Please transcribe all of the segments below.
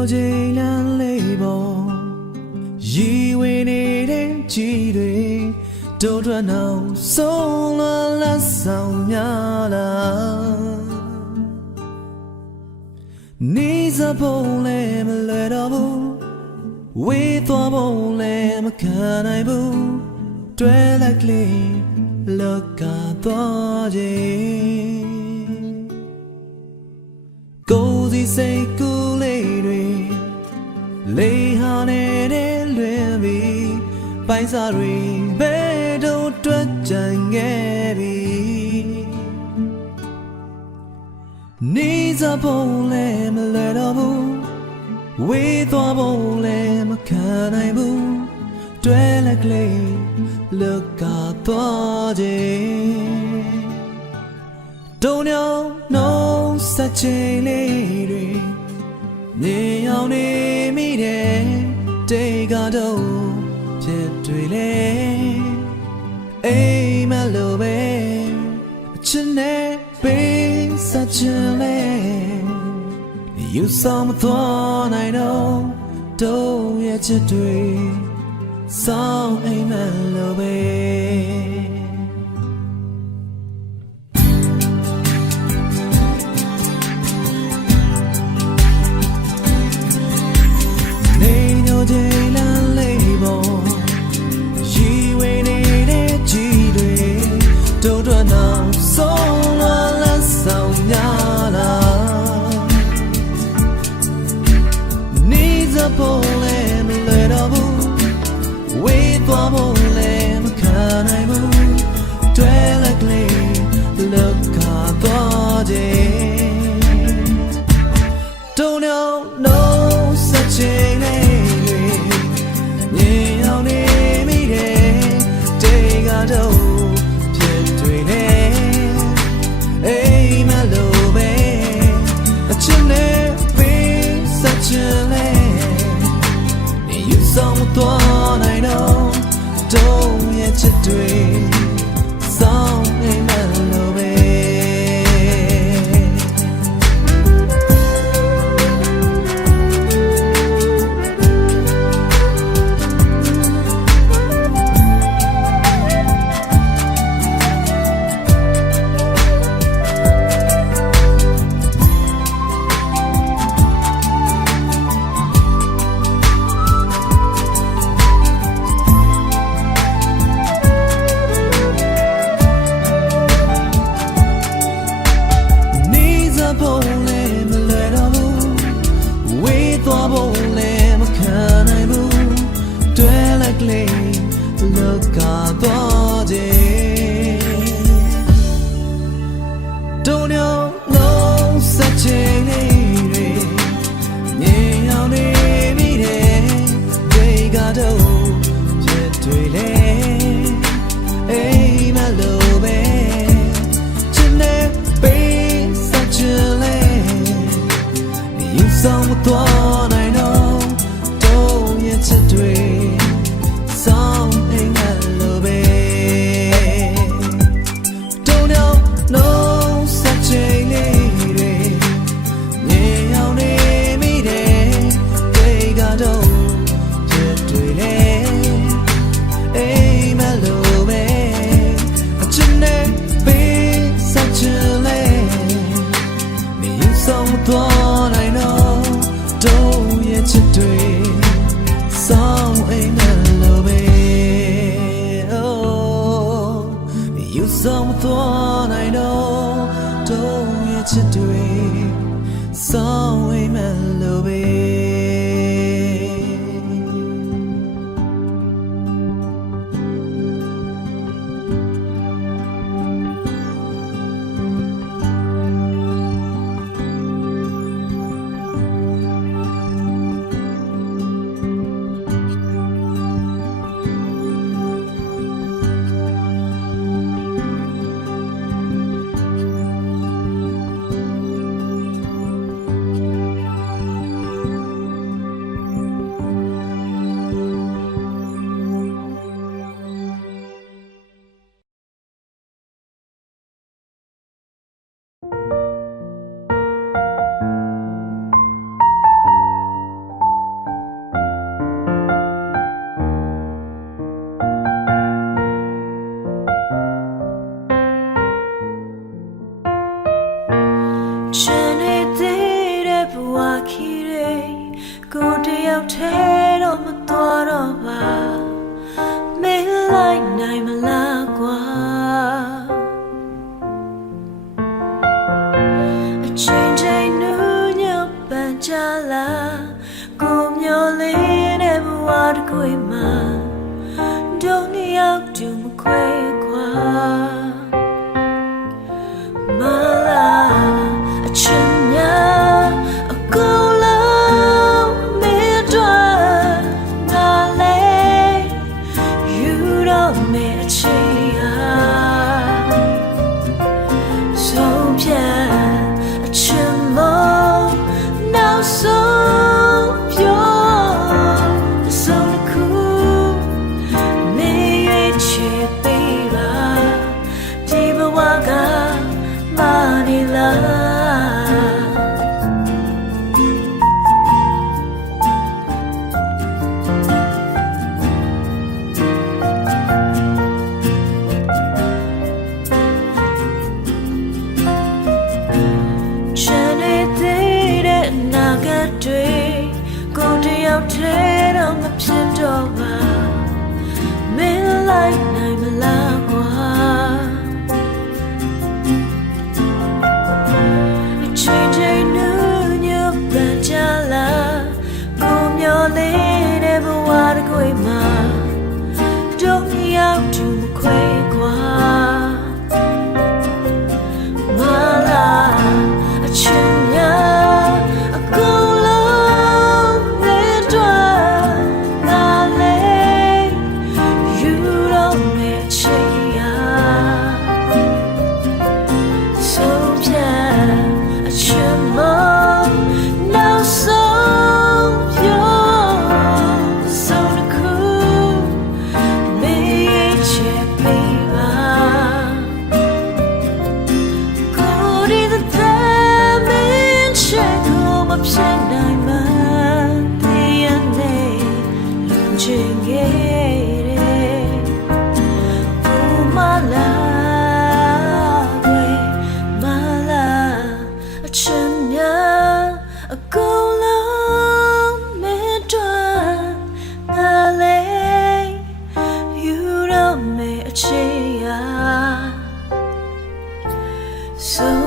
ညိုချိန်လန်းလေးပေါ်ရီဝေနေတဲ့ကြီးတွေတို့ထွက်နောက်ဆုံးလာလက်ဆောင်များလားနေစဖို့လည်းမလွယ်တော့ဘူးဝေးသွားဖို့လည်းမခံနိုင်ဘူးတွဲလက်ကလေးလောကသွားခြင်းကိုယ်စီစိတ် ပိုင်စားတွေဘယ်တော့တွက်ကြံခဲ့ပြီနေစားဖို့လည်းမလွယ်တော့ဘူးဝေးသွားဖို့လည်းမခံနိုင်ဘူးတွဲလက်ကလေးလောကသွားခြင်းတုံညောင်းနှုံးဆက်ချင်လေးတွေနေအောင်နေမိတယ်တေကတော့ဖြစ်တွေ လေအိမ်မလို့ပဲအချင်နဲ့ပေးဆက်ချင်လေယူဆောင်မသွားနိုင်တော့တို့ရဲ့ချစ်တွေစောင်းအိမ်မလို့ပဲနေညို လောက တော့တို့ရဲ့ချ ယောက်ထဲတော့မတော်တော့ပါ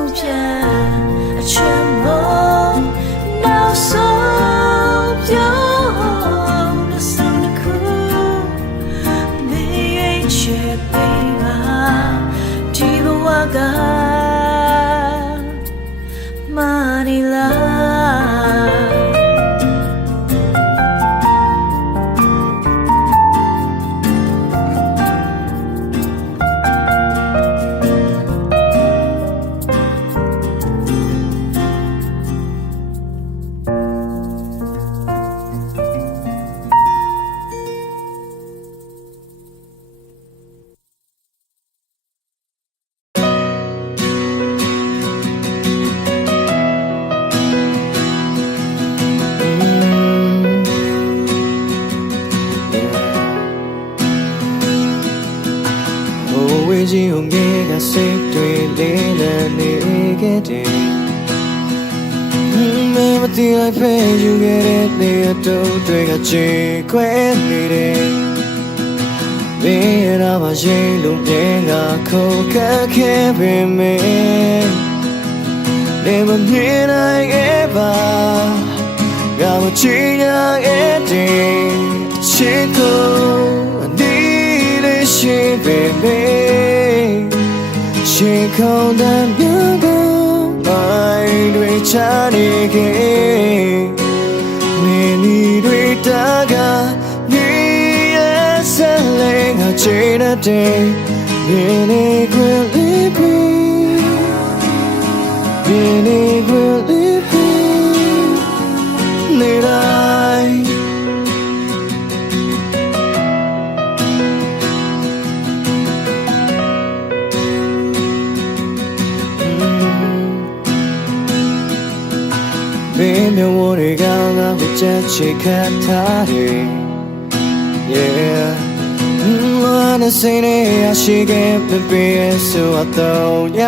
ဆုံးဖြတ် ခဲ့တဲ့နေအတူတွေကချေခွဲနေတယ်မင်းရတာမှရှိလုံးပြင်းကခုန်ခက်ခဲ့ပေမဲ့နေမမြင်နိုင်ခဲ့ပါငါမချင်ရခဲ့တဲ့အချစ်ကိုအဒီလေးရှိပေမဲ့ရှင်ခေါင်းတမ်းပြကောမိုင်းတွေချနေခဲ့မင်းဒီ တွေတာကမြေရဲ့ဆက်လေးငါချင်တဲ့မင်းလေးခွေလေးပြီမင်းလေးခွေလေး ကိုကြက်ချေခတ်ထားတယ် Yeah လာနေစနေရရှိခဲ့ပြပြဆိုတော့ရ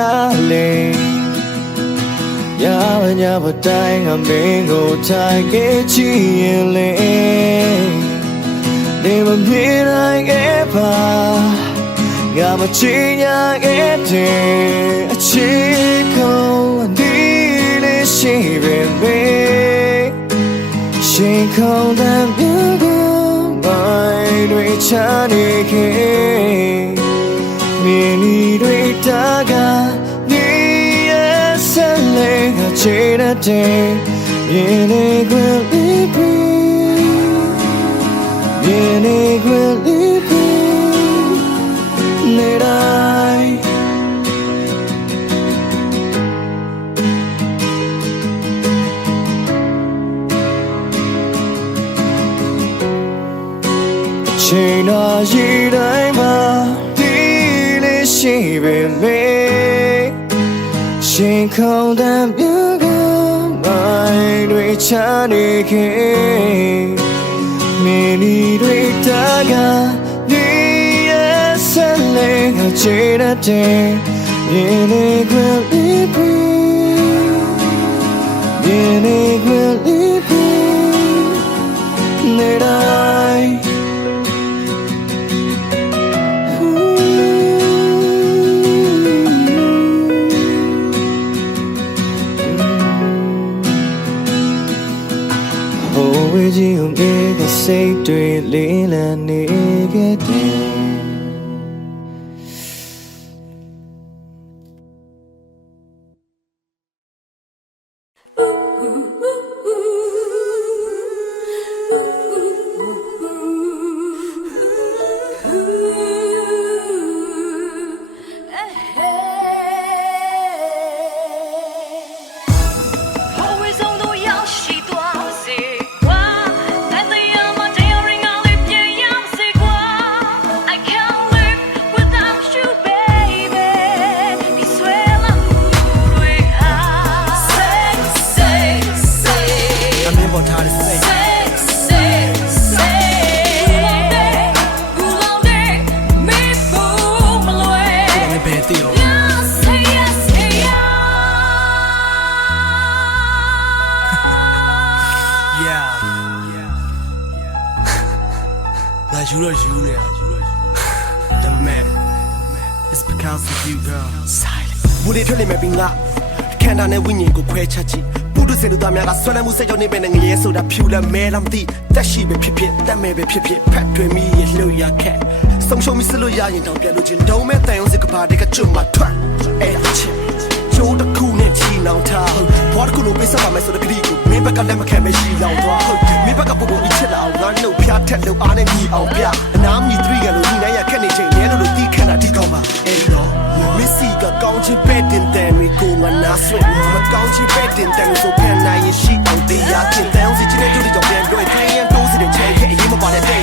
လေရမညာမတိုင်းငါမင်းကိုထိုင်ခဲ့ချီရင်လေနေမပြေနိုင်ခဲ့ပါငါမချင်ရခဲ့တဲ့အချစ်ကိုဒီလေးရှိပေမဲ့ရှင်ခေါင်းတမ်းပြကောမို င်းတွေချနေခဲ့မြင်ဒီတွေတာကမြေရဲ့ဆက်လေးကချေတဲ့မြင်နေခွင့်လေးပြီမြင်နေခွ ရှင်ခေါင်းတမ်းပြကမိုင်းတွေချနေခဲ့မင်းဒီတွေတာကဒီရဲ့ဆက်လေးကချိန်တဲ့မြ ကြီးုံကကစိတ်တွေလေးလံနေခဲ့တယ် ယူတော့ယူနေတာဒါပေမဲ့ it's because of you girl silent ဘူလေးထွက်လိမ့်မယ်ပြီးငါခန္ဓာနဲ့ဝိညာဉ်ကိုခွဲချကြည့်ပုထုဇဉ်တို့သားများကဆွမ်းလန်းမှုစိတ်ကြောင့်နေပဲနဲ့ငရဲဆိုတာဖြူလက်မဲလားမသိတက်ရှိပဲဖြစ်ဖြစ်တက်မဲပဲဖြစ်ဖြစ်ဖက်တွင်မိရလှုပ်ရခက်ဆုံးရှုံးမိစလို့ရရင်တောင်ပြန်လို့ချင်းဒုံမဲ့တန်ရုံးစကပါတဲ့ကကျွတ်မှာထွက်အဲ့ဒါချစ်ချိုးတစ်ခု နဲ့ချီနှောင်ထားဘောတစ်ခုလုံးပေးဆက်ပါမယ်ဆိုတဲ့ကတိကိုမင်းဘက်ကလက်မခံမရှိလောင်သွားဟုတ်မင်းဘက်ကပုံပုံကြီးချစ်လာအောင်ငါနှုတ်ဖျားထက်လို့အားနဲ့ညီအောင်ပြအနာမီ3ကလို့ညီနိုင်ရခက်နေချိန်လဲလို့လို့တီးခန့်တာဒီကောင်းပါအဲ့ဒီတော့မစ်စီကကောင်းချင်ပဲတင်တန်ရီကိုငါနာဆွဲမကောင်းချင်ပဲတင်တန်လို့ဆိုဖန်နိုင်ရရှိအောင်တရားချင်းတန်အောင်စီချစ်တဲ့တို့ကြောင့်ပြန်တွေ့တွေ့ရင်တိုးစီတဲ့ချိန်ရဲ့အရေးမပါတဲ့တဲ့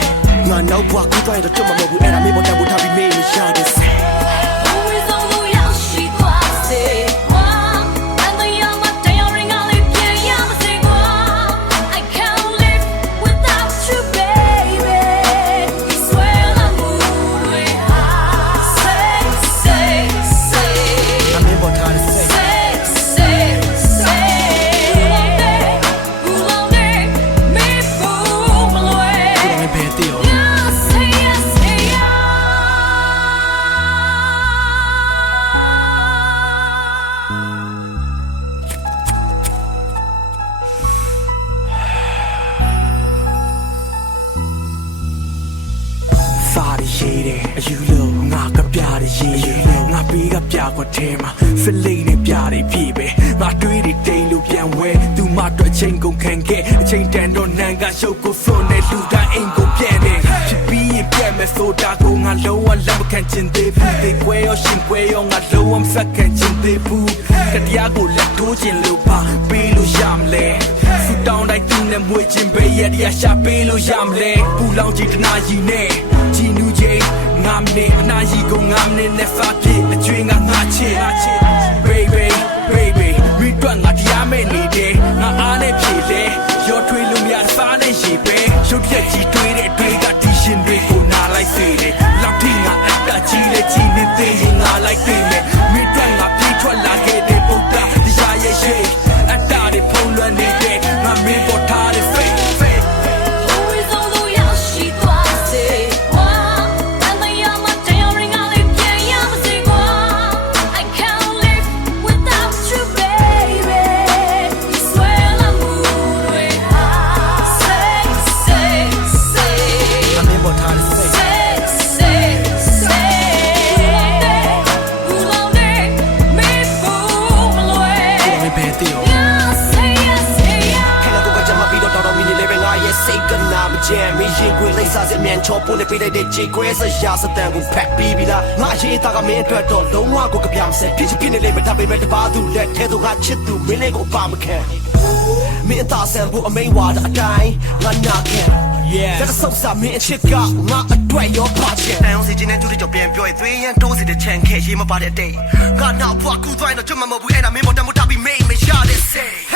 ငါနောက်ဘွားကူးသွားရင်တော့တွတ်မမဟုတ်ဘူးအဲ့ဒါမေးပေါ်တန်ဖို့ထားပြီးမေးမရတဲ့ဆယ် တယ်ငါပေးကပြကွက်ထဲမှာဖလိတ်နဲ့ပြတယ်ပြည့်ပဲငါတွေးတွေတိမ်လို့ပြန်ဝဲသူမတော့အချိန်ကုန်ခံခဲ့အချိန်တန်တော့နန်ကရုပ် မယ်ဆိုတာကိုငါလုံးဝလက်မခံချင်သေးဘူးဒီကွဲရောရှင်ကွဲရောငါလုံးဝမဆက်ခံချင်သေးဘူးကတရားကိုလက်ထိုးချင်လို့ပါပေးလို့ရမလဲဆူတောင်းတိုင်းသူနဲ့မွေးခြင်းပဲရတရားရှာပေးလို့ရမလဲပူလောင်ချင်တနာကြီးနဲ့ချီနူးချင်းငါမနေအနာကြီးကိုငါမနေနဲ့ဖာပြည့်အကျွေးငါငါချစ် baby baby မိတွက်ငါတရားမဲ့နေတယ်ငါအားနဲ့ဖြေလဲရောထွေးလို့မရတဲ့စားနဲ့ရေပဲရုပ်ရက်ကြီး ပိုးနေပေးလိုက်တဲ့ကြေခွဲစရာစတန်ကိုဖက်ပြီးပြီလားငါအရေးအသားကမင်းအတွက်တော့လုံးဝကိုကပြမစဲဖြစ်ချင်ဖြစ်နေလိမ့်မယ်ဒါပေမဲ့တပါသူလက်ထဲသူကချစ်သူမင်းလေးကိုပါမခံမင်းအသားဆန်ဖို့အမိန်ဝါဒအတိုင်းငါနာခံ Yeah ဒါဆိုစားမင်းအချစ်ကငါအတွက်ရောပါချင်တန်အောင်စီချင်းနဲ့သူတို့ကြောင့်ပြန်ပြောရင်သွေးရန်တိုးစီတဲ့ချန်ခဲရေးမပါတဲ့တိတ်ငါနောက်ဘွားကူသွားရင်တော့ကျွတ်မမဟုတ်ဘူးအဲ့ဒါမင်းပေါ်တမှုတာပြီးမိတ်မရတဲ့စိတ်